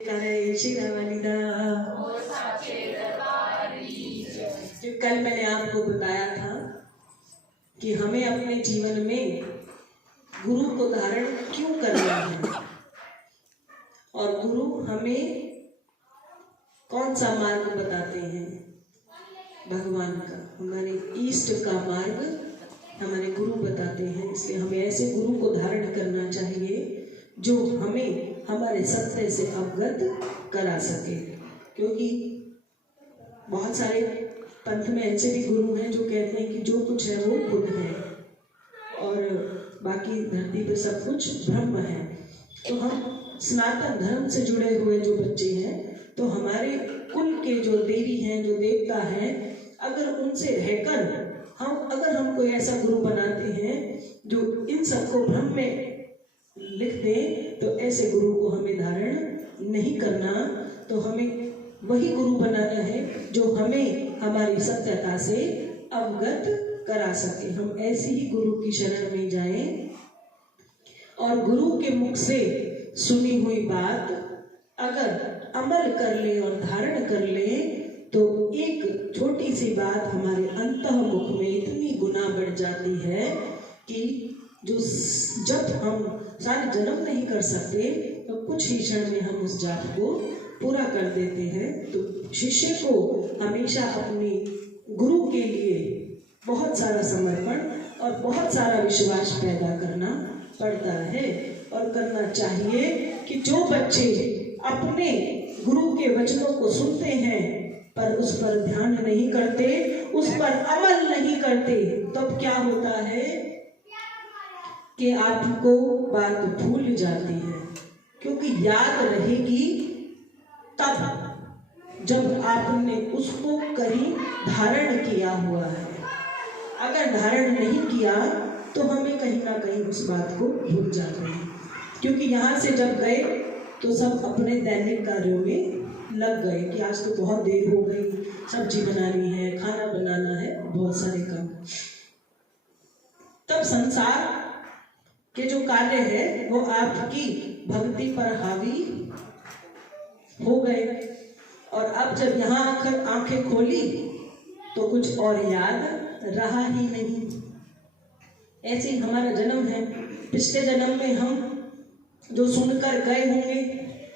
जो कल मैंने आपको बताया था कि हमें अपने जीवन में गुरु को धारण क्यों करना है और गुरु हमें कौन सा मार्ग बताते हैं। भगवान का, हमारे ईष्ट का मार्ग हमारे गुरु बताते हैं। इसलिए हमें ऐसे गुरु को धारण करना चाहिए जो हमें हमारे सत्य से अवगत करा सके, क्योंकि बहुत सारे पंथ में ऐसे भी गुरु हैं जो कहते हैं कि जो कुछ है वो खुद है और बाकी धरती पे सब कुछ ब्रह्म है। तो हम सनातन धर्म से जुड़े हुए जो बच्चे हैं, तो हमारे कुल के जो देवी हैं, जो देवता हैं, अगर उनसे रहकर अगर हम कोई ऐसा गुरु बनाते हैं जो इन सबको ब्रह्म में लिख दे, तो ऐसे गुरु को हमें धारण नहीं करना। तो हमें वही गुरु बनाना है जो हमें हमारी सत्यता से अवगत करा सके। हम ऐसे ही गुरु की शरण में जाएं और गुरु के मुख से सुनी हुई बात अगर अमल कर ले और धारण कर ले, तो एक छोटी सी बात हमारे अंतःमुख में इतनी गुना बढ़ जाती है कि जो जब हम सारे जन्म नहीं कर सकते, तो कुछ ही क्षण में हम उस जाप को पूरा कर देते हैं। तो शिष्य को हमेशा अपने गुरु के लिए बहुत सारा समर्पण और बहुत सारा विश्वास पैदा करना पड़ता है और करना चाहिए कि जो बच्चे अपने गुरु के वचनों को सुनते हैं पर उस पर ध्यान नहीं करते, उस पर अमल नहीं करते, तब क्या होता है कि आपको बात भूल जाती है। क्योंकि याद रहेगी तब जब आपने उसको कहीं धारण किया हुआ है। अगर धारण नहीं किया तो हमें कहीं ना कहीं उस बात को भूल जाते हैं। क्योंकि यहाँ से जब गए तो सब अपने दैनिक कार्यों में लग गए कि आज तो बहुत देर हो गई, सब्जी बनानी है, खाना बनाना है, बहुत सारे काम। तब संसार के जो कार्य है वो आपकी भक्ति पर हावी हो गए और अब जब यहाँ आकर आंखें खोली तो कुछ और याद रहा ही नहीं। ऐसे ही हमारा जन्म है। पिछले जन्म में हम जो सुनकर गए होंगे,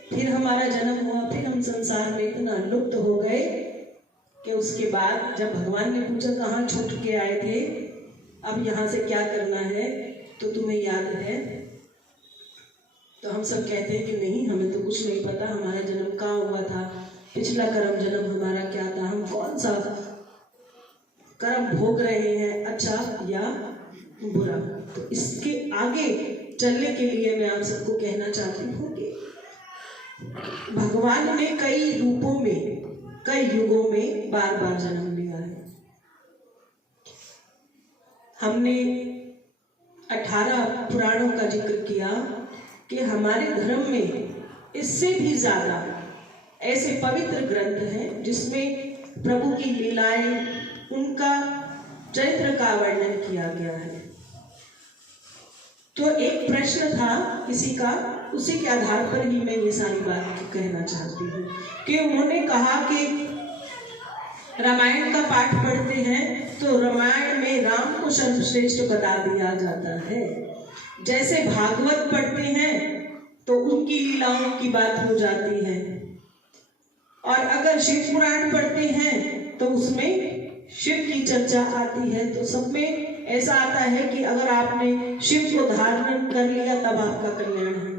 फिर हमारा जन्म हुआ, फिर हम संसार में इतना लुप्त हो गए कि उसके बाद जब भगवान ने पूछा कहाँ छूट के आए थे, अब यहाँ से क्या करना है, तो तुम्हें याद है? तो हम सब कहते हैं कि नहीं, हमें तो कुछ नहीं पता, हमारा जन्म कहाँ हुआ था, पिछला कर्म जन्म हमारा क्या था, हम कौन सा कर्म भोग रहे हैं, अच्छा या बुरा। तो इसके आगे चलने के लिए मैं आप सबको कहना चाहती हूँ कि भगवान ने कई रूपों में, कई युगों में बार बार जन्म लिया है। हमने 18 पुराणों का जिक्र किया कि हमारे धर्म में इससे भी ज्यादा ऐसे पवित्र ग्रंथ हैं जिसमें प्रभु की लीलाएं, उनका चरित्र का वर्णन किया गया है। तो एक प्रश्न था किसी का, उसी के आधार पर ही मैं ये सारी बात कहना चाहती हूँ कि उन्होंने कहा कि रामायण का पाठ पढ़ते हैं तो रामायण में राम को सर्वश्रेष्ठ बता दिया जाता है। जैसे भागवत पढ़ते हैं तो उनकी लीलाओं की बात हो जाती है, और अगर शिव पुराण पढ़ते हैं तो उसमें शिव की चर्चा आती है। तो सब में ऐसा आता है कि अगर आपने शिव को धारण कर लिया तब आपका कल्याण है,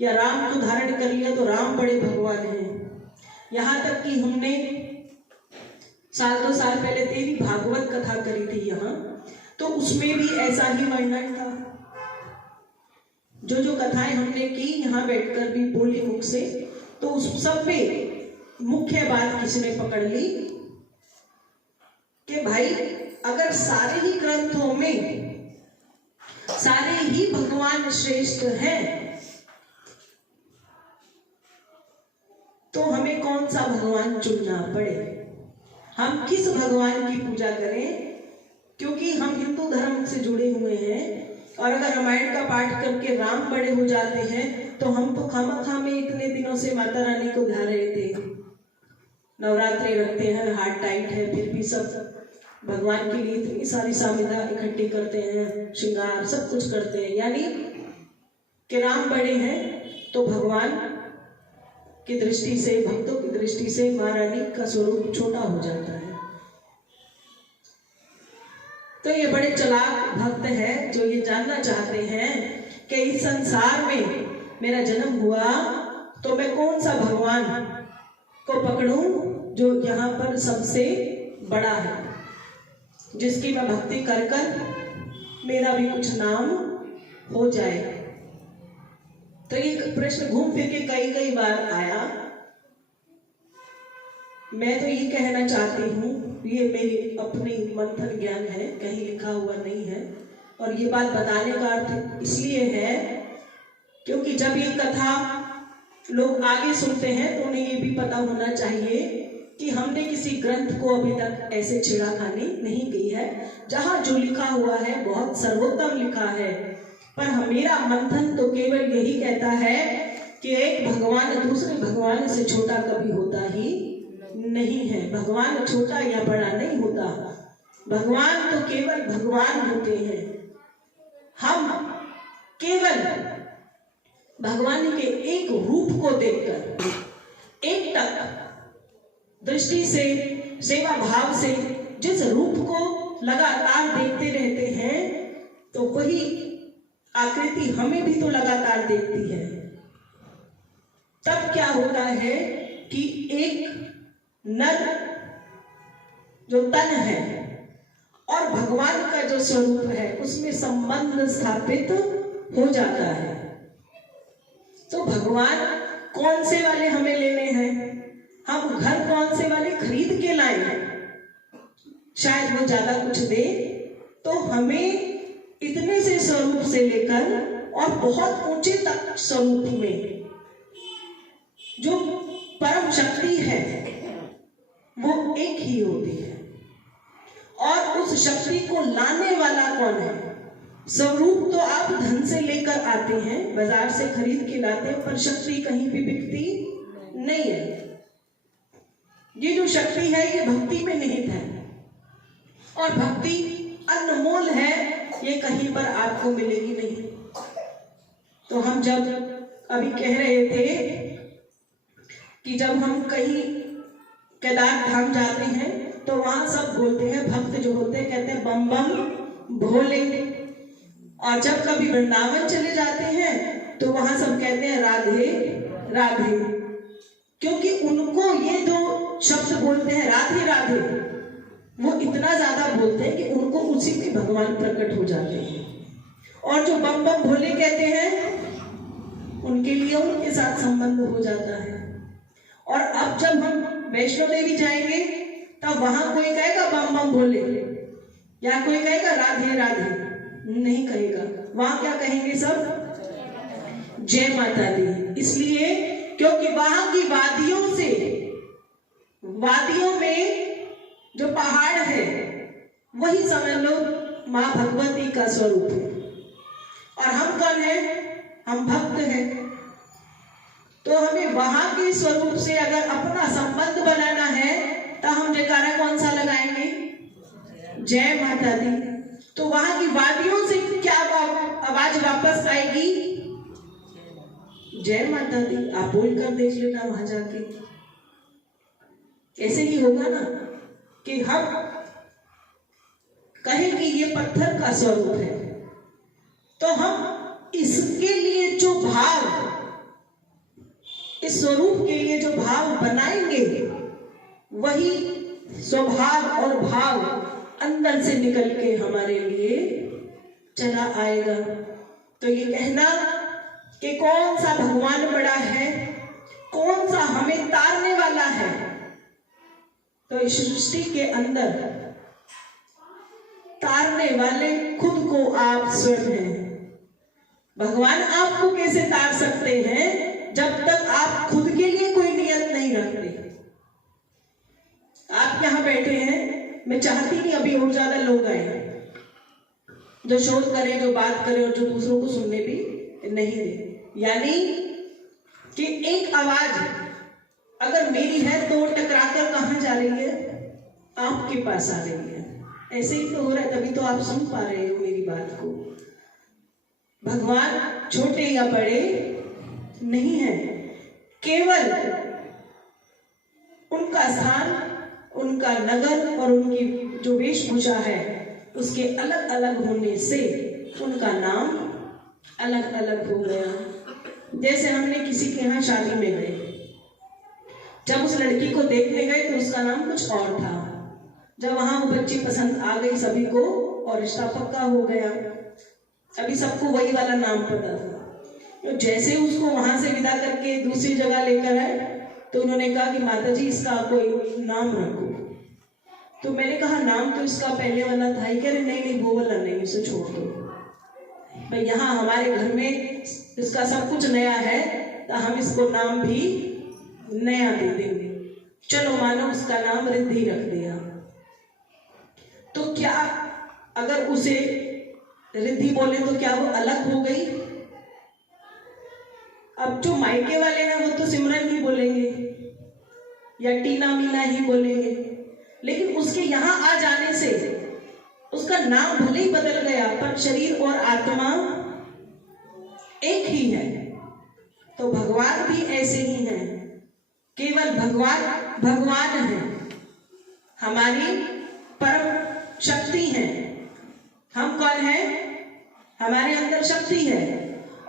या राम को धारण कर लिया तो राम बड़े भगवान हैं। यहाँ तक कि हमने साल 2 साल पहले तेरी भागवत कथा करी थी यहाँ, तो उसमें भी ऐसा ही वर्णन था। जो कथाएं हमने की यहाँ बैठकर भी बोली मुख से, तो उस सब में मुख्य बात किसने पकड़ ली कि भाई अगर सारे ही ग्रंथों में सारे ही भगवान श्रेष्ठ हैं, तो हमें कौन सा भगवान चुनना पड़े, हम किस भगवान की पूजा करें। क्योंकि हम हिंदू धर्म से जुड़े हुए हैं और अगर रामायण का पाठ करके राम बड़े हो जाते हैं तो हम तो खामा में इतने दिनों से माता रानी को ध्या रहे थे, नवरात्रि रखते हैं, हार्ट टाइट है, फिर भी सब भगवान के लिए इतनी सारी सामिधा इकट्ठी करते हैं, श्रृंगार सब कुछ करते हैं, यानी कि राम बड़े हैं तो भगवान की दृष्टि से, भक्तों की दृष्टि से मां रानी का स्वरूप छोटा हो जाता है। तो ये बड़े चालाक भक्त हैं जो ये जानना चाहते हैं कि इस संसार में मेरा जन्म हुआ तो मैं कौन सा भगवान को पकड़ूं जो यहाँ पर सबसे बड़ा है, जिसकी मैं भक्ति कर कर मेरा भी कुछ नाम हो जाए। तो ये प्रश्न घूम फिर के कई बार आया। मैं तो ये कहना चाहती हूँ, ये मेरी अपनी मंथन ज्ञान है, कहीं लिखा हुआ नहीं है, और ये बात बताने का अर्थ इसलिए है क्योंकि जब ये कथा लोग आगे सुनते हैं तो उन्हें ये भी पता होना चाहिए कि हमने किसी ग्रंथ को अभी तक ऐसे छेड़खानी नहीं की है। जहाँ जो लिखा हुआ है बहुत सर्वोत्तम लिखा है, पर मेरा मंथन तो केवल यही कहता है कि एक भगवान दूसरे भगवान से छोटा कभी होता ही नहीं है। भगवान छोटा या बड़ा नहीं होता, भगवान तो केवल भगवान होते हैं। हम केवल भगवान के एक रूप को देखकर, एक टक दृष्टि से, सेवा भाव से जिस रूप को लगातार देखते रहते हैं तो वही आकृति हमें भी तो लगातार देखती है। तब क्या होता है कि एक नर जो तन है और भगवान का जो स्वरूप है उसमें संबंध स्थापित हो जाता है। तो भगवान कौन से वाले हमें लेने हैं, हम घर कौन से वाले खरीद के लाए, शायद वो ज्यादा कुछ दे, तो हमें इतने से स्वरूप से लेकर और बहुत ऊंचे तक स्वरूप में जो परम शक्ति है वो एक ही होती है। और उस शक्ति को लाने वाला कौन है? स्वरूप तो आप धन से लेकर आते हैं, बाजार से खरीद के लाते हैं, पर शक्ति कहीं भी बिकती नहीं है। ये जो शक्ति है ये भक्ति में निहित है और भक्ति अनमोल है, ये कहीं पर आपको मिलेगी नहीं। तो हम जब अभी कह रहे थे कि जब हम कहीं केदार धाम जाते हैं तो वहां सब बोलते हैं, भक्त जो होते हैं कहते हैं बम बम भोले, और जब कभी वृंदावन चले जाते हैं तो वहां सब कहते हैं राधे राधे, क्योंकि उनको ये जो शब्द बोलते हैं राधे राधे वो इतना ज्यादा बोलते हैं कि उनको उसी में भगवान प्रकट हो जाते हैं। और जो बम बम भोले कहते हैं उनके लिए उनके साथ संबंध हो जाता है। और अब जब हम वैष्णो देवी जाएंगे तब वहां कोई कहेगा बम बम भोले या कोई कहेगा राधे राधे नहीं कहेगा, वहां क्या कहेंगे सब जय माता दी। इसलिए क्योंकि वहां की वादियों से, वादियों में जो पहाड़ है वही समझ लो मां भगवती का स्वरूप है। और हम कौन है? हम भक्त हैं। तो हमें वहां के स्वरूप से अगर अपना संबंध बनाना है तो हम जयकारा कौन सा लगाएंगे? जय माता दी। तो वहां की वादियों से क्या आवाज वापस आएगी? जय माता दी। आप बोलकर देख लेना वहां जाके, ऐसे ही होगा ना कि हम कहें कि ये पत्थर का स्वरूप है, तो हम इसके लिए जो भाव, इस स्वरूप के लिए जो भाव बनाएंगे वही स्वभाव और भाव अंदर से निकल के हमारे लिए चला आएगा। तो ये कहना कि कौन सा भगवान बड़ा है, कौन सा हमें तारने वाला है, तो इस सृष्टि के अंदर तारने वाले खुद को आप स्वयं हैं। भगवान आपको कैसे तार सकते हैं जब तक आप खुद के लिए कोई नियत नहीं रखते। आप यहां बैठे हैं, मैं चाहती नहीं अभी और ज्यादा लोग आए, जो शोर करे, जो बात करे और जो दूसरों को सुनने भी नहीं दे। यानी कि एक आवाज अगर मेरी है तो टकराकर कहाँ जा रही है? आपके पास आ रही है। ऐसे ही तो हो रहा है, तभी तो आप सुन पा रहे हो मेरी बात को। भगवान छोटे या बड़े नहीं है, केवल उनका स्थान, उनका नगर और उनकी जो वेशभूषा है उसके अलग अलग होने से उनका नाम अलग अलग हो गया। जैसे हमने किसी के यहाँ शादी में गए, जब उस लड़की को देखने गए तो उसका नाम कुछ और था। जब वहां वो बच्ची पसंद आ गई सभी को और रिश्ता पक्का हो गया, अभी सबको वही वाला नाम पता था। तो जैसे उसको वहां से विदा करके दूसरी जगह लेकर आए तो उन्होंने कहा कि माता जी इसका कोई नाम रखो। तो मैंने कहा नाम तो इसका पहले वाला था ही। कह रहे नहीं नहीं वो वाला नहीं, उसे छोड़ दो भाई, यहाँ हमारे घर में इसका सब कुछ नया है तो हम इसको नाम भी नया दे देंगे। चलो मानो उसका नाम रिद्धि रख दिया। तो क्या अगर उसे रिद्धि बोले तो क्या वो अलग हो गई? अब जो मायके वाले हैं वो तो सिमरन ही बोलेंगे या टीना मीना ही बोलेंगे, लेकिन उसके यहाँ आ जाने से उसका नाम भले ही बदल गया पर शरीर और आत्मा एक ही है। तो भगवान भी ऐसे ही हैं, केवल भगवान भगवान है, हमारी परम शक्ति है। हम कौन है? हमारे अंदर शक्ति है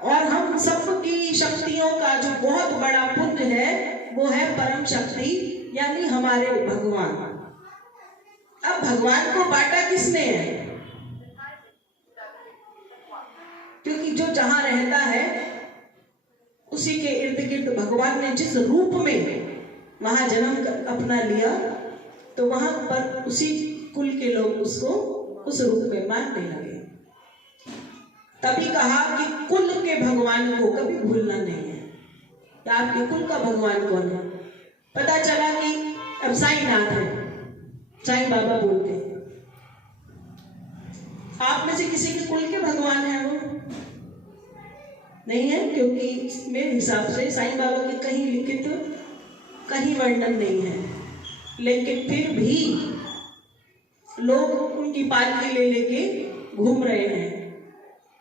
और हम सबकी शक्तियों का जो बहुत बड़ा पुंज है वो है परम शक्ति, यानी हमारे भगवान। अब भगवान को बांटा किसने है? क्योंकि जो जहां रहता है उसी के इर्द गिर्द भगवान ने जिस रूप में वहां जन्म अपना लिया तो वहां पर उसी कुल के लोग उसको उस रूप में मानने लगे। तभी कहा कि कुल के भगवान को कभी भूलना नहीं है। तो आपके कुल का भगवान कौन है? पता चला कि अब साईनाथ है, साईं बाबा बोलते हैं। आप में से किसी के कुल के भगवान है वो? नहीं है, क्योंकि मेरे हिसाब से साईं बाबा के कहीं लिखित कहीं वर्णन नहीं है, लेकिन फिर भी लोग उनकी पालकी ले लेके घूम रहे हैं।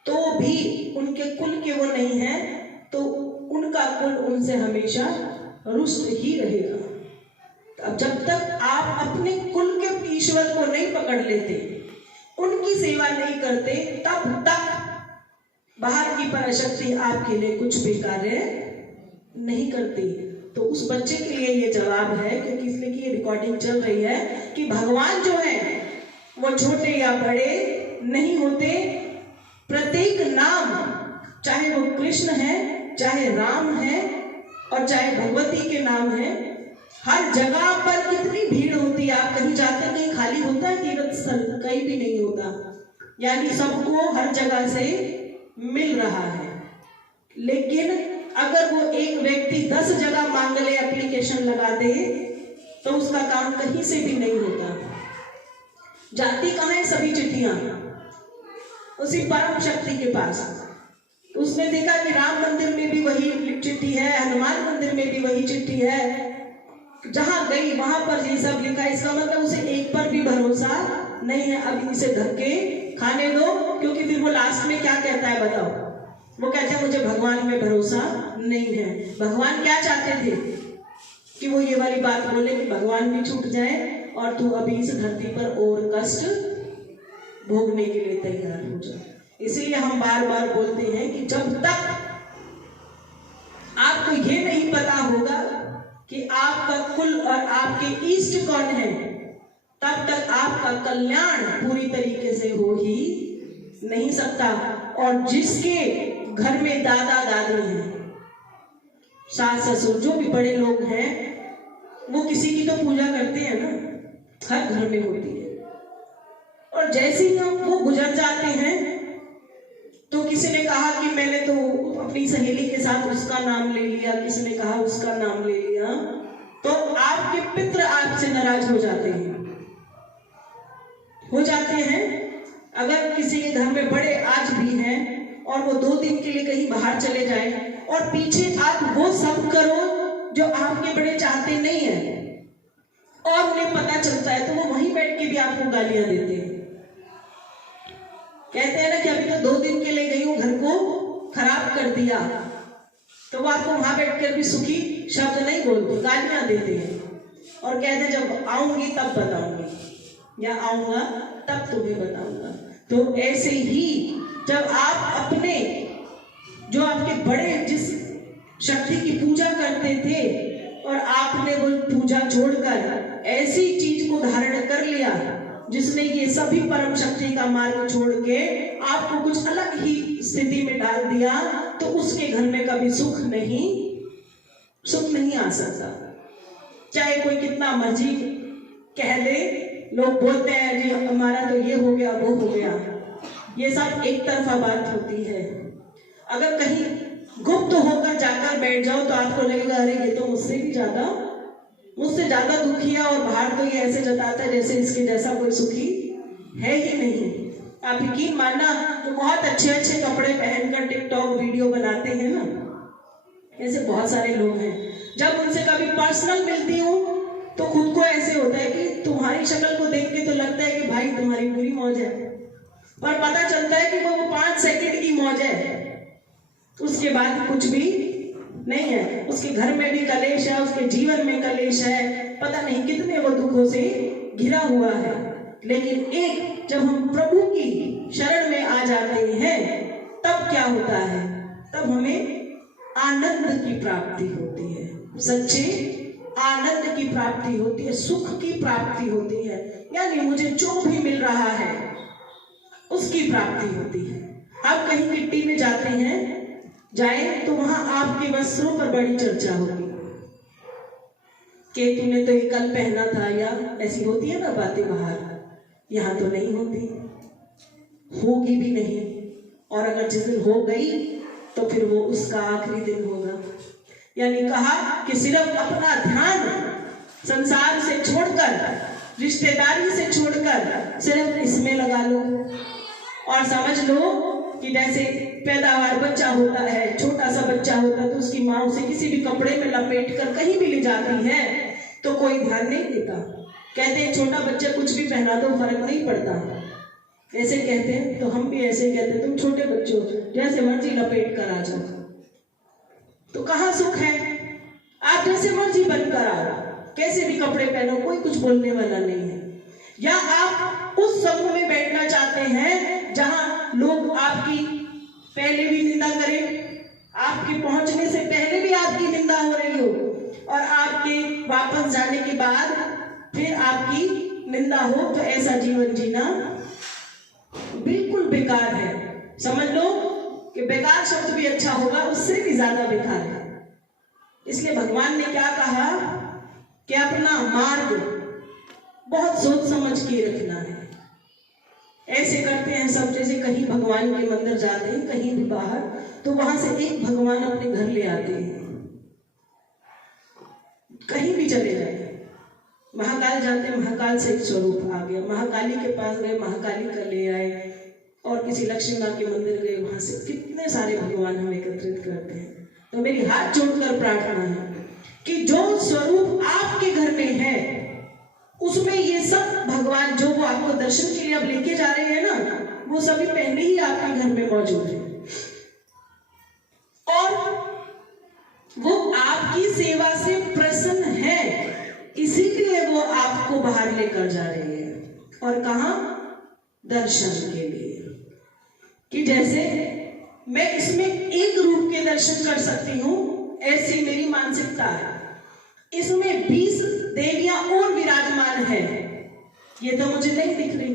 तो भी उनके कुल के वो नहीं है तो उनका कुल उनसे हमेशा रुष्ट ही रहेगा। अब जब तक आप अपने कुल के ईश्वर को नहीं पकड़ लेते, उनकी सेवा नहीं करते, तब तक बाहर की पराशक्ति आपके लिए कुछ भी कार्य नहीं करती। तो उस बच्चे के लिए ये जवाब है, क्योंकि इसलिए कि ये रिकॉर्डिंग चल रही है, कि भगवान जो है वो छोटे या बड़े नहीं होते। प्रत्येक नाम, चाहे वो कृष्ण है, चाहे राम है और चाहे भगवती के नाम है, हर जगह पर कितनी भीड़ होती है। आप कहीं जाते हैं, कहीं खाली होता है तीर्थ स्थल? कहीं भी नहीं होता। यानी सबको हर जगह से मिल रहा है। लेकिन अगर वो एक व्यक्ति 10 जगह मांग ले, एप्लीकेशन लगा दे, तो उसका काम कहीं से भी नहीं होता। जाती कहाँ है सभी चिट्ठियां? उसी परम शक्ति के पास। उसने देखा कि राम मंदिर में भी वही चिट्ठी है, हनुमान मंदिर में भी वही चिट्ठी है, जहां गई वहां पर ये सब लिखा है। इसका मतलब उसे एक पर भी भरोसा नहीं है। अब इसे धक्के खाने दो, क्योंकि फिर वो लास्ट में क्या कहता है बताओ? वो कहते हैं मुझे भगवान में भरोसा नहीं है। भगवान क्या चाहते थे? कि वो ये वाली बात बोले कि भगवान भी छूट जाए और तू अभी इस धरती पर और कष्ट भोगने के लिए तैयार हो जाए। इसलिए हम बार बार बोलते हैं कि जब तक आपको ये नहीं पता होगा कि आपका कुल और आपके इष्ट कौन है, तब तक आपका कल्याण पूरी तरीके से हो ही नहीं सकता। और जिसके घर में दादा दादी हैं, सास ससुर, जो भी बड़े लोग हैं, वो किसी की तो पूजा करते हैं ना, हर घर में होती है। और जैसे ही हम वो गुजर जाते हैं तो किसी ने कहा कि मैंने तो अपनी सहेली के साथ उसका नाम ले लिया, किसी ने कहा उसका नाम ले लिया, तो आपके पितृ आपसे नाराज हो जाते हैं। अगर किसी के घर में बड़े आज भी हैं और वो 2 दिन के लिए कहीं बाहर चले जाएं और पीछे आप वो सब करो जो आपके बड़े चाहते नहीं है और उन्हें पता चलता है, तो वो वहीं बैठ के भी आपको गालियां देते हैं। कहते हैं ना कि अभी तो 2 दिन के लिए गई हूं, घर को खराब कर दिया, तो वो आपको वहां बैठकर भी सुखी शब्द नहीं बोलते, गालियां देते हैं और कहते हैं जब आऊंगी तब बताऊंगी या आऊंगा तब तुम्हें बताऊंगा। तो ऐसे ही जब आप अपने जो आपके बड़े जिस शक्ति की पूजा करते थे और आपने वो पूजा छोड़कर ऐसी चीज को धारण कर लिया जिसने ये सभी परम शक्ति का मार्ग छोड़ के आपको कुछ अलग ही स्थिति में डाल दिया, तो उसके घर में कभी सुख नहीं आ सकता। चाहे कोई कितना मर्जी कह दे, लोग बोलते हैं जी हमारा तो ये हो गया वो हो गया, ये सब एक तरफा बात होती है। अगर कहीं गुप्त होकर जाकर बैठ जाओ तो आपको लगेगा अरे ये तो मुझसे ज्यादा दुखी है और बाहर तो ये ऐसे जताता है जैसे इसके जैसा कोई सुखी है ही नहीं। आप यकीन मानना, जो बहुत अच्छे अच्छे कपड़े पहनकर टिकटॉक वीडियो बनाते हैं ना, ऐसे बहुत सारे लोग हैं, जब उनसे कभी पर्सनल मिलती हूँ तो खुद को ऐसे होता है कि तुम्हारी शक्ल को देख के तो लगता है कि भाई तुम्हारी पूरी मौज है, पर पता चलता है कि वो 5 सेकंड की मौज है, उसके बाद कुछ भी नहीं है। उसके घर में भी कलेश है, उसके जीवन में कलेश है, पता नहीं कितने वो दुखों से घिरा हुआ है। लेकिन एक जब हम प्रभु की शरण में आ जाते हैं तब क्या होता है, तब हमें आनंद की प्राप्ति होती है, सच्चे आनंद की प्राप्ति होती है, सुख की प्राप्ति होती है। यानी मुझे जो भी मिल रहा है उसकी प्राप्ति होती है। आप कहीं किट्टी में जाते हैं, जाए तो वहां आपके वस्त्रों पर बड़ी चर्चा होगी कि तूने तो ये कल पहना था, या ऐसी होती है ना बातें बाहर। यहां तो नहीं होती, होगी भी नहीं, और अगर जिस दिन हो गई तो फिर वो उसका आखिरी दिन होगा। यानी कहा कि सिर्फ अपना ध्यान संसार से छोड़कर, रिश्तेदारी से छोड़कर सिर्फ इसमें लगा लो और समझ लो कि जैसे पैदावार बच्चा होता है, छोटा सा बच्चा होता है, तो उसकी माँ उसे किसी भी कपड़े में लपेट कर कहीं भी ले जाती है तो कोई ध्यान नहीं देता। कहते हैं छोटा बच्चा कुछ भी पहना दो फर्क नहीं पड़ता, ऐसे कहते हैं। तो हम भी ऐसे कहते हैं, तुम छोटे बच्चों जैसे मर्जी लपेट कर आ जाओ, तो कहाँ सुख है? आप जैसे मर्जी बनकर आओ, कैसे भी कपड़े पहनो, कोई कुछ बोलने वाला नहीं है। या आप उस समूह में बैठना चाहते हैं जहां लोग आपकी पहले भी निंदा करें, आपके पहुंचने से पहले भी आपकी निंदा हो रही हो, और आपके वापस जाने के बाद फिर आपकी निंदा हो, तो ऐसा जीवन जीना बिल्कुल बेकार है। समझ लो कि बेकार शब्द भी अच्छा होगा, उससे भी ज्यादा बेकार है। इसलिए भगवान ने क्या कहा कि अपना मार्ग बहुत सोच समझ के रखना है। ऐसे करते हैं सब, जैसे कहीं भगवान के मंदिर जाते हैं, कहीं भी बाहर, तो वहां से एक भगवान अपने घर ले आते हैं। कहीं भी चले जाए, महाकाल जाते हैं, महाकाल से एक स्वरूप आ गया, महाकाली के पास गए, महाकाली का ले आए, और किसी लक्ष्मी माँ के मंदिर गए, वहां से कितने सारे भगवान हम एकत्रित करते हैं। तो मेरी हाथ जोड़कर प्रार्थना है कि जो स्वरूप आपके घर में है उसमें ये सब भगवान जो वो आपको दर्शन के लिए अब लेके जा रहे हैं ना, वो सभी पहले ही आपके घर में मौजूद है, और वो आपकी सेवा से प्रसन्न है, इसीलिए वो आपको बाहर लेकर जा रहे हैं। और कहां? दर्शन के लिए। कि जैसे मैं इसमें एक रूप के दर्शन कर सकती हूं, ऐसी मेरी मानसिकता है। इसमें 20 देवियां और विराजमान है, ये तो मुझे नहीं दिख रही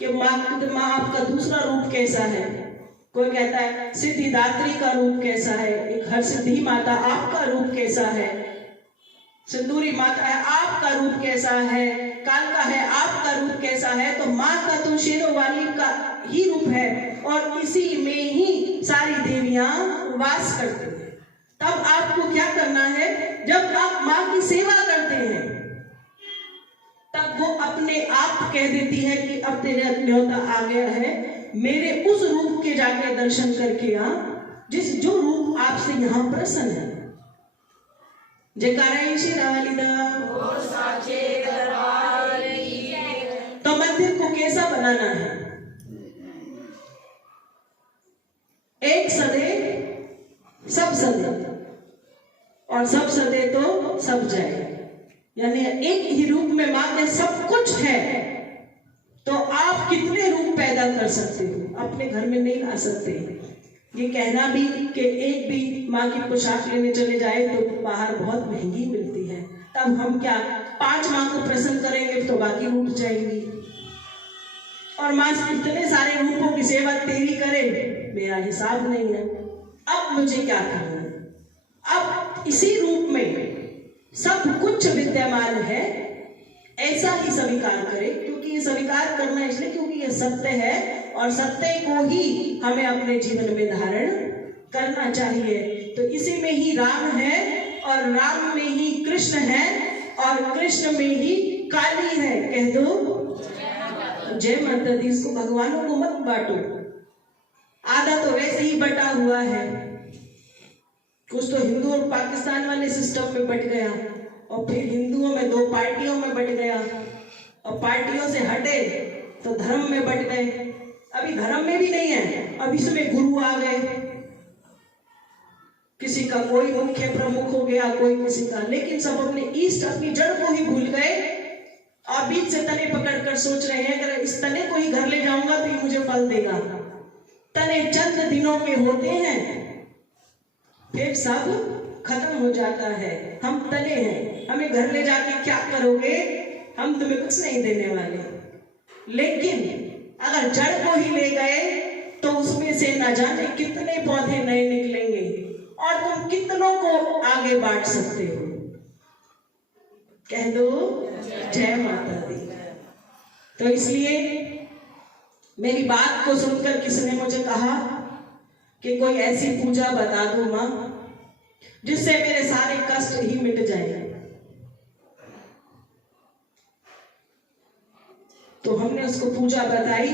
कि माँ आपका दूसरा रूप कैसा है। कोई कहता है सिद्धिदात्री का रूप कैसा है, एक हर सिद्धि माता आपका रूप कैसा है, सिंदूरी माता है आपका रूप कैसा है, कालका है आपका रूप कैसा है। तो माँ का तो शेरों वाली का ही रूप है, और इसी में ही सारी देवियां वास करती हैं। तब आपको क्या करना है? जब आप माँ की सेवा करते हैं तब वो अपने अपने आप कह देती है कि अब तेरा न्योता आ गया है, मेरे उस रूप के जाके दर्शन करके आ जो रूप आपसे यहाँ प्रसन्न है। जयकारा श्री वालीदा। तो मंदिर को कैसा बनाना है? एक सदे सब सदे, और सब सदे तो सब जाए, यानी एक ही रूप में मां के सब कुछ है। तो आप कितने रूप पैदा कर सकते हो? अपने घर में नहीं ला सकते। ये कहना भी कि एक भी माँ की पोशाक लेने चले जाए तो बाहर बहुत महंगी मिलती है, तब हम क्या 5 माँ को प्रसन्न करेंगे तो बाकी रूठ जाएंगी। और माँ इतने सारे रूपों की सेवा तेरी करे, मेरा हिसाब नहीं है। अब मुझे क्या करना है? अब इसी रूप में सब कुछ विद्यमान है, ऐसा ही स्वीकार करें। क्योंकि ये स्वीकार करना इसलिए क्योंकि ये सत्य है, और सत्य को ही हमें अपने जीवन में धारण करना चाहिए। तो इसी में ही राम है, और राम में ही कृष्ण है, और कृष्ण में ही काली है। कह दो जय माता दी। इसको भगवानों को मत बांटो, आधा तो वैसे ही बटा हुआ है। कुछ तो हिंदू और पाकिस्तान वाले सिस्टम में बट गया, और फिर हिंदुओं में 2 पार्टियों में बट गया, और पार्टियों से हटे तो धर्म में बट गए। अभी धर्म में भी नहीं है, अब इसमें गुरु आ गए। किसी का कोई मुख्य प्रमुख हो गया, कोई किसी का, लेकिन सब अपने ईस्ट, अपनी जड़ को ही भूल गए, और बीच से तने पकड़कर सोच रहे हैं अगर इस तने को ही घर ले जाऊंगा तो ये मुझे फल देगा। तने चंद दिनों के होते हैं, फिर सब खत्म हो जाता है। हम तने हैं, हमें घर ले जाके क्या करोगे? हम तुम्हें कुछ नहीं देने वाले। लेकिन अगर जड़ को ही ले गए तो उसमें से न जाने कितने पौधे नए निकलेंगे, और तुम कितनों को आगे बांट सकते हो। कह दो जय माता दी। तो इसलिए मेरी बात को सुनकर किसने मुझे कहा कि कोई ऐसी पूजा बता दो मां जिससे मेरे सारे कष्ट ही मिट जाए। तो हमने उसको पूजा बताई।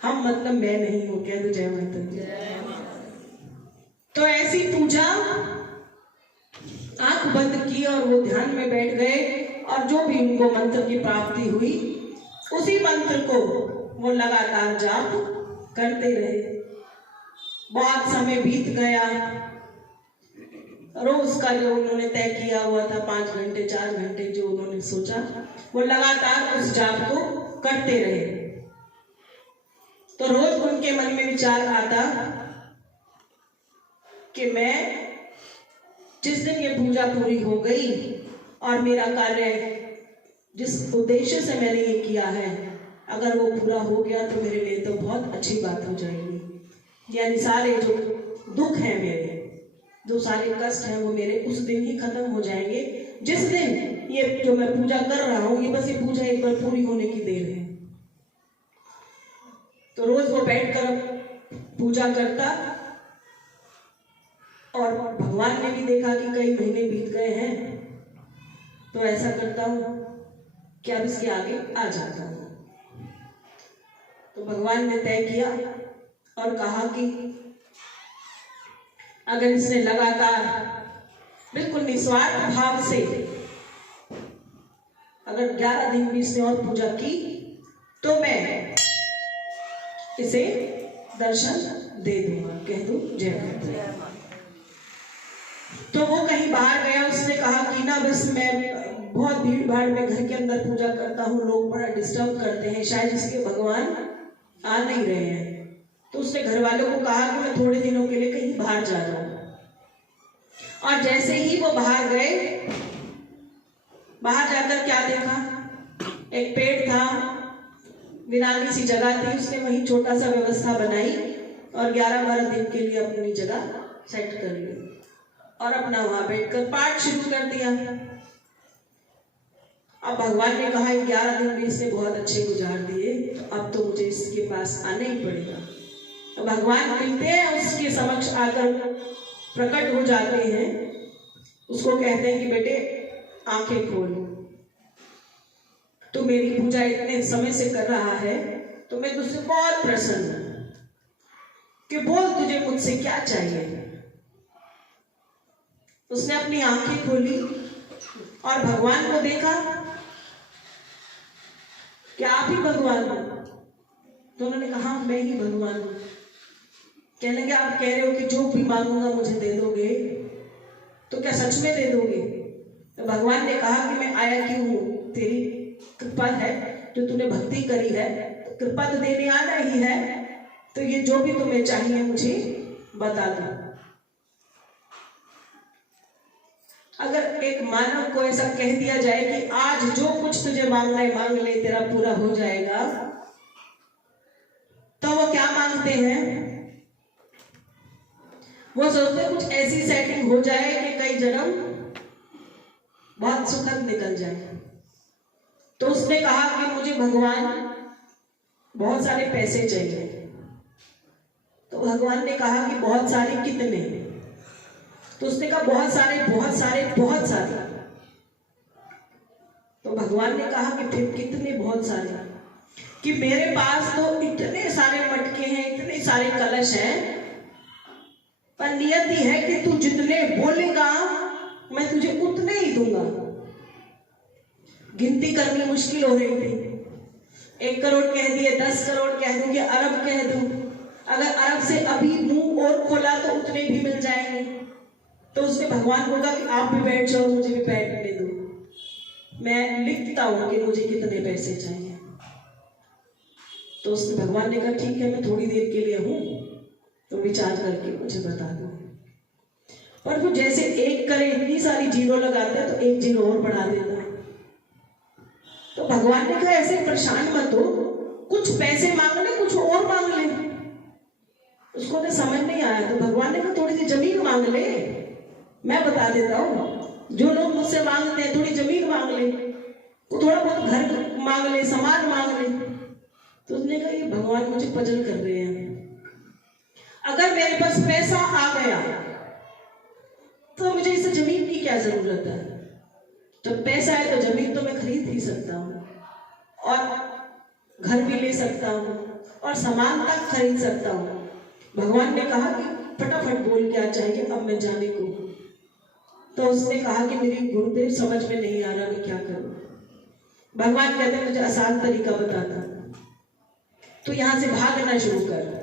हम मतलब मैं नहीं हूं, कह दो जय माता दी। तो ऐसी पूजा, आंख बंद की और वो ध्यान में बैठ गए, और जो भी उनको मंत्र की प्राप्ति हुई उसी मंत्र को वो लगातार जाप करते रहे। बहुत समय बीत गया। रोज का जो उन्होंने तय किया हुआ था 5 घंटे 4 घंटे जो उन्होंने सोचा, वो लगातार उस जाप को करते रहे। तो रोज उनके मन में विचार आता कि मैं जिस दिन ये पूजा पूरी हो गई और मेरा कार्य जिस उद्देश्य से मैंने ये किया है अगर वो पूरा हो गया तो मेरे लिए तो बहुत अच्छी बात हो जाएगी। यानी सारे जो दुख हैं मेरे, जो सारे कष्ट हैं वो मेरे उस दिन ही खत्म हो जाएंगे जिस दिन ये जो मैं पूजा कर रहा हूँ, ये बस ये पूजा एक बार पूरी होने की देर है। तो रोज वो बैठकर पूजा करता, और भगवान ने भी देखा कि कई महीने बीत गए हैं, तो ऐसा करता हूँ कि अब इसके आगे आ जाता हूँ। तो भगवान ने तय किया और कहा कि अगर इसने लगातार बिल्कुल निस्वार्थ भाव से अगर 11 दिन भी इसने और पूजा की तो मैं इसे दर्शन दे दूंगा। कह दूं जय माता। तो वो कहीं बाहर गया, उसने कहा कि ना बस मैं बहुत भीड़ भाड़ में घर के अंदर पूजा करता हूँ, लोग बड़ा डिस्टर्ब करते हैं, शायद इसके भगवान आ नहीं रहे हैं। तो उसने घर वालों को कहा कि मैं थोड़े दिनों के लिए कहीं बाहर जा रहा हूँ। और जैसे ही वो बाहर गए, बाहर जाकर क्या देखा, एक पेड़ था, वीरानी सी जगह थी, उसने वहीं छोटा सा व्यवस्था बनाई और 11-12 दिन के लिए अपनी जगह सेट कर ली और अपना वहां बैठकर पाठ शुरू कर दिया। अब भगवान ने कहा 11 दिन भी इसने बहुत अच्छे गुजार दिए, अब तो मुझे इसके पास आना ही पड़ेगा। तो भगवान मिलते हैं, उसके समक्ष आकर प्रकट हो जाते हैं, उसको कहते हैं कि बेटे आंखें खोलो। मेरी पूजा इतने समय से कर रहा है तो मैं तुझसे बहुत प्रसन्न हूं कि बोल तुझे मुझसे क्या चाहिए। उसने अपनी आंखें खोली और भगवान को देखा कि आप ही भगवान हो। तो उन्होंने कहा मैं ही भगवान हूं। कहने लगे आप कह रहे हो कि जो भी मांगूंगा मुझे दे दोगे, तो क्या सच में दे दोगे? तो भगवान ने कहा कि मैं आया क्यों हूं, तेरी कृपा है, जो तूने भक्ति करी है तो कृपा तो देने आना ही है, तो ये जो भी तुम्हें चाहिए मुझे बता दो। अगर एक मानव को ऐसा कह दिया जाए कि आज जो कुछ तुझे मांगना है मांग ले, तेरा पूरा हो जाएगा, तो वो क्या मांगते हैं? वो सोचते कुछ ऐसी सेटिंग हो जाए कि कई जन्म बहुत सुखद निकल जाए। तो उसने कहा कि मुझे भगवान बहुत सारे पैसे चाहिए। तो भगवान ने कहा कि बहुत सारे कितने? तो उसने कहा बहुत सारे बहुत सारे बहुत सारे। तो भगवान ने कहा कि फिर कितने बहुत सारे? कि मेरे पास तो इतने सारे मटके हैं, इतने सारे कलश हैं, पर नियति है कि तू जितने बोलेगा मैं तुझे उतने ही दूंगा। गिनती करनी मुश्किल हो रही थी। 1 करोड़ कह दिए, 10 करोड़ कह दूं, या अरब कह दूं। अगर अरब से अभी मुंह और खोला तो उतने भी मिल जाएंगे। तो उसने भगवान को कहा कि आप भी बैठ जाओ, मुझे भी बैठने दो, मैं लिखता हूं कि मुझे कितने पैसे चाहिए। तो उसने भगवान ने कहा ठीक है, मैं थोड़ी देर के लिए हूं, तो विचार करके मुझे बता दो। और फिर जैसे 1 करे इतनी सारी जीरो लगाते हैं तो 1 जीरो और बढ़ा देता। तो भगवान ने कहा ऐसे परेशान मत हो, कुछ पैसे मांग ले, कुछ और मांग ले। उसको तो समझ नहीं आया। तो भगवान ने कहा थोड़ी सी जमीन मांग ले, मैं बता देता हूँ। जो लोग मुझसे मांगते हैं थोड़ी जमीन मांग ले, वो थोड़ा बहुत घर मांग ले, सामान मांग ले। तो उसने कहा ये भगवान मुझे पजल कर रहे हैं। अगर मेरे पास पैसा आ गया तो मुझे इस जमीन की क्या जरूरत है? जब पैसा है तो जमीन तो मैं खरीद ही सकता हूँ, और घर भी ले सकता हूँ, और सामान तक खरीद सकता हूँ। भगवान ने कहा कि फटाफट बोल क्या चाहिए, अब मैं जाने को। तो उसने कहा कि मेरी गुरुदेव समझ में नहीं आ रहा, मैं क्या करूं। भगवान कहते हैं मुझे आसान तरीका बताता, तू यहां से भागना शुरू कर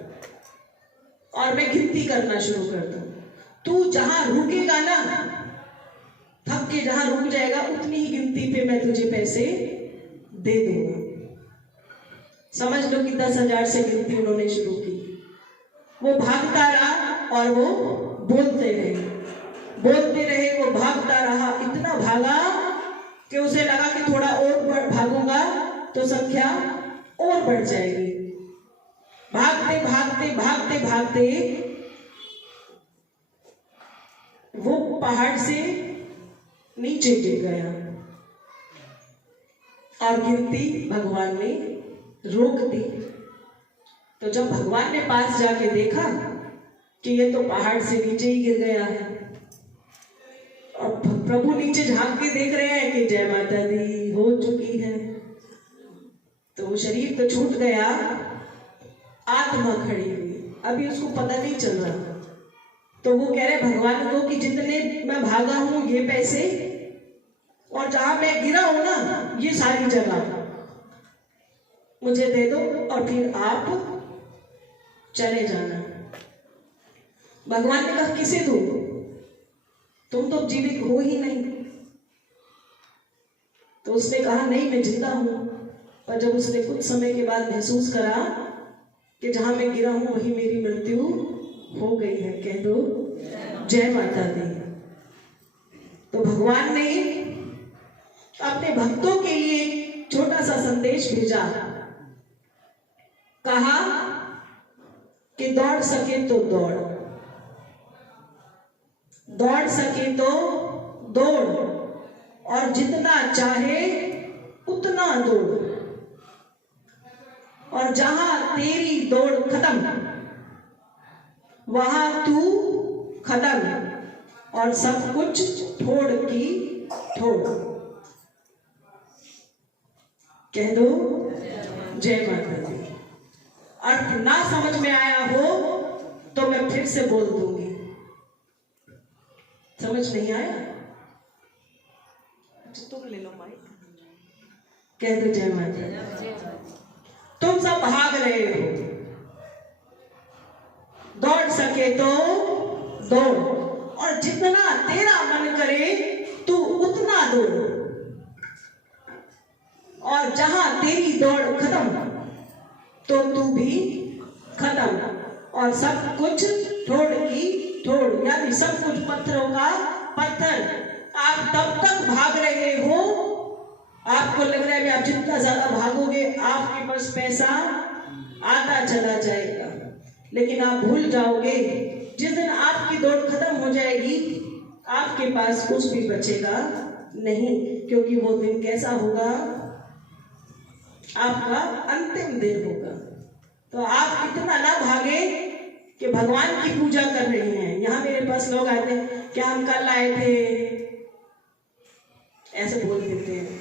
और मैं गिनती करना शुरू करता हूं। तू जहां रुकेगा ना, थक के जहां रुक जाएगा, उतनी ही गिनती पे मैं तुझे पैसे दे दूंगा। समझ लो कि 10,000 से गिनती उन्होंने शुरू की। वो भागता रहा और वो बोलते रहे, बोलते रहे, वो भागता रहा। इतना भागा कि उसे लगा कि थोड़ा और भागूंगा तो संख्या और बढ़ जाएगी। भागते भागते भागते भागते वो पहाड़ से नीचे गिर गया और गिनती भगवान ने रोक दी। तो जब भगवान ने पास जाके देखा कि ये तो पहाड़ से नीचे ही गिर गया है, और प्रभु नीचे झांक के देख रहे हैं कि जय माता दी हो चुकी है, तो वो शरीर तो छूट गया, आत्मा खड़ी हुई। अभी उसको पता नहीं चल रहा। तो वो कह रहे भगवान को कि जितने मैं भागा हूं ये पैसे, और जहां मैं गिरा हूं ना ये सारी जगह मुझे दे दो, और फिर आप चले जाना। भगवान ने कहा किसे दो, तुम तो जीवित हो ही नहीं। तो उसने कहा नहीं मैं जिंदा हूं। पर जब उसने कुछ समय के बाद महसूस करा कि जहां मैं गिरा हूं वही मेरी मृत्यु हो गई है, कह दो जय माता दी। तो भगवान ने अपने भक्तों के लिए छोटा सा संदेश भेजा, कहा कि दौड़ सके तो दौड़, दौड़ सके तो दौड़, और जितना चाहे उतना दौड़, और जहां तेरी दौड़ खत्म वहां तू खत्म, और सब कुछ ठोड़ की ठोड़। कह दो जय माता दी। अर्थ ना समझ में आया हो तो मैं फिर से बोल दूंगी। समझ नहीं आया? तुम ले लो माइक, कह दो जय माता दी। तुम सब भाग रहे हो, दौड़ सके तो दौड़, और जितना तेरा मन करे तू उतना दौड़, और जहां तेरी दौड़ खत्म तो तू भी खत्म। और सब कुछ ठोड़ की ठोड़, यानी सब कुछ पत्थरों का पत्थर। आप तब तक भाग रहे हो, आपको लग रहा है कि आप जितना ज्यादा भागोगे आपके पास पैसा आता चला जाएगा, लेकिन आप भूल जाओगे जिस दिन आपकी दौड़ खत्म हो जाएगी आपके पास कुछ भी बचेगा नहीं, क्योंकि वो दिन कैसा होगा? आपका अंतिम दिन होगा। तो आप इतना ना भागे कि भगवान की पूजा कर रहे हैं। यहाँ मेरे पास लोग आते हैं, क्या हम कल आए थे, ऐसे बोल देते हैं,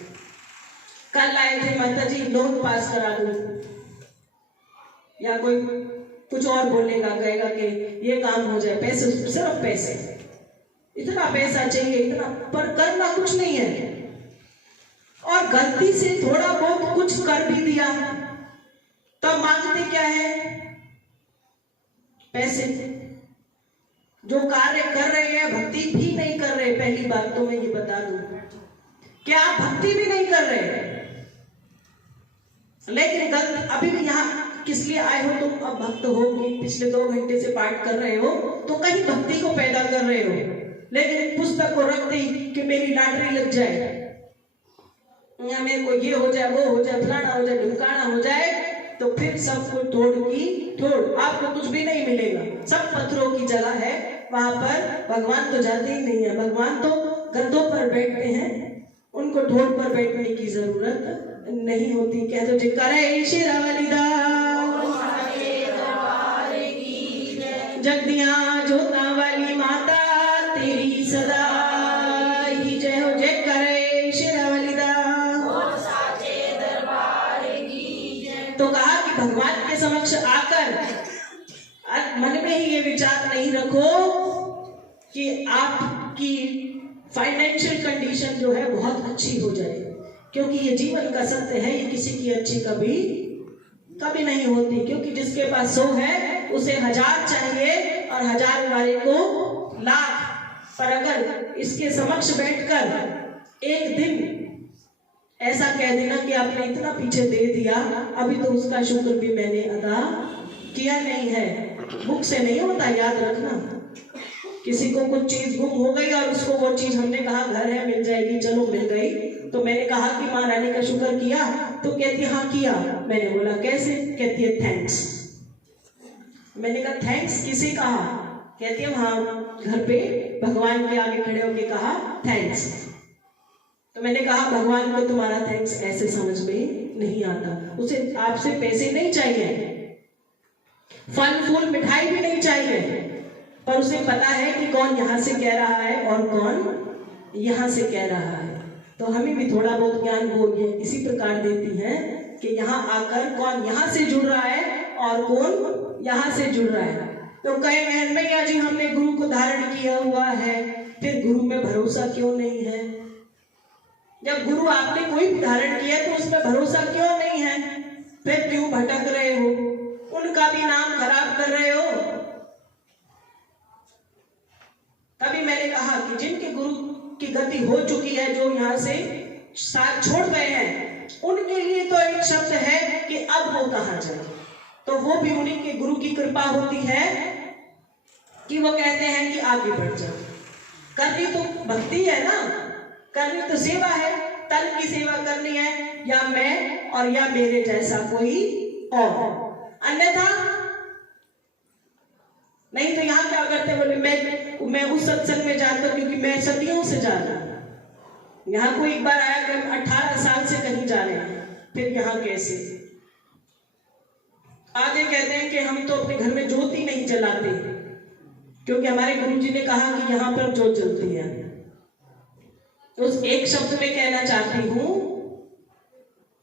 कल आए थे माता जी लोन पास करा दो, या कोई कुछ और बोलेगा, कहेगा कि ये काम हो जाए, पैसे, सिर्फ पैसे, इतना पैसा चाहिए, इतना, पर करना कुछ नहीं है। और गलती से थोड़ा बहुत कुछ कर भी दिया तो मांगते क्या है? पैसे। जो कार्य कर रहे हैं भक्ति भी नहीं कर रहे। पहली बात तो मैं ये बता दूं कि आप भक्ति भी नहीं कर रहे, लेकिन अभी भी यहाँ किस लिए आए हो? तुम अब भक्त हो कि पिछले 2 घंटे से पाठ कर रहे हो तो कहीं भक्ति को पैदा कर रहे हो, लेकिन पुस्तक को रख दी कि मेरी लॉटरी लग जाए, या मेरे को ये हो जाए, वो हो जाए, फलाना हो जाए, ढुमकाना हो जाए, तो फिर सब कुछ ठोड़ की ठोड़, आपको कुछ भी नहीं मिलेगा। सब पत्थरों की जगह है, वहां पर भगवान तो जाते ही नहीं है। भगवान तो गद्दों पर बैठते हैं, उनको ठोड़ पर बैठने की जरूरत नहीं होती। कह दो जी करे शेरावाली दा, जगदिया जोता वाली माता तेरी सदा ही जय हो। जय करे शेरावाली दा। तो कहा कि भगवान के समक्ष आकर मन में ही ये विचार नहीं रखो कि आपकी फाइनेंशियल कंडीशन जो है बहुत अच्छी हो जाए, क्योंकि ये जीवन का सत्य है, ये किसी की अच्छी कभी नहीं होती। क्योंकि जिसके पास 100 है उसे 1000 चाहिए और 1000 वाले को लाख। पर अगर इसके समक्ष बैठकर एक दिन ऐसा कह देना कि आपने इतना पीछे दे दिया, अभी तो उसका शुक्र भी मैंने अदा किया नहीं है। भूख से नहीं होता, याद रखना। किसी को कुछ चीज गुम हो गई और उसको वो चीज हमने कहा घर है मिल जाएगी, चलो मिल गई, तो मैंने कहा कि माँ रानी का शुक्र किया, तो कहती हाँ किया। मैंने बोला कैसे? कहती है थैंक्स। मैंने कहा थैंक्स किसे कहा? कहती है हाँ घर पे भगवान के आगे खड़े होके कहा थैंक्स। तो मैंने कहा भगवान को तुम्हारा थैंक्स ऐसे समझ में नहीं आता, उसे आपसे पैसे नहीं चाहिए, फल फूल मिठाई भी नहीं चाहिए, पर उसे पता है कि कौन यहाँ से कह रहा है और कौन यहाँ से कह रहा है। तो हमें भी थोड़ा बहुत ज्ञान वो ये इसी प्रकार देती है कि यहाँ आकर कौन यहाँ से जुड़ रहा है और कौन यहाँ से जुड़ रहा है। तो कहे बहन भैया जी हमने गुरु को धारण किया हुआ है, फिर गुरु में भरोसा क्यों नहीं है? जब गुरु आपने कोई भी धारण किया तो उसमें भरोसा क्यों नहीं है? फिर क्यों भटक रहे हो? उनका भी नाम खराब कर रहे हो। तभी मैंने कहा कि जिनके गुरु की गति हो चुकी है, जो यहाँ से साथ छोड़ गए हैं, उनके लिए तो एक शब्द है कि अब वो कहाँ जाए। तो वो भी उन्हीं के गुरु की कृपा होती है कि वो कहते हैं कि आगे बढ़ जाओ। करनी तो भक्ति है ना, करनी तो सेवा है, तन की सेवा करनी है, या मैं और या मेरे जैसा कोई और। अन्यथा नहीं तो यहाँ क्या करते, बोले मैं उस सत्संग में जाता क्योंकि मैं सदियों से जा रहा हूं। यहाँ कोई एक बार आया कि हम 18 साल से कहीं जा रहे हैं, फिर यहाँ कैसे? आगे कहते हैं कि हम तो अपने घर में ज्योति नहीं जलाते क्योंकि हमारे गुरुजी ने कहा कि यहाँ पर ज्योत जलती है। उस एक शब्द में कहना चाहती हूं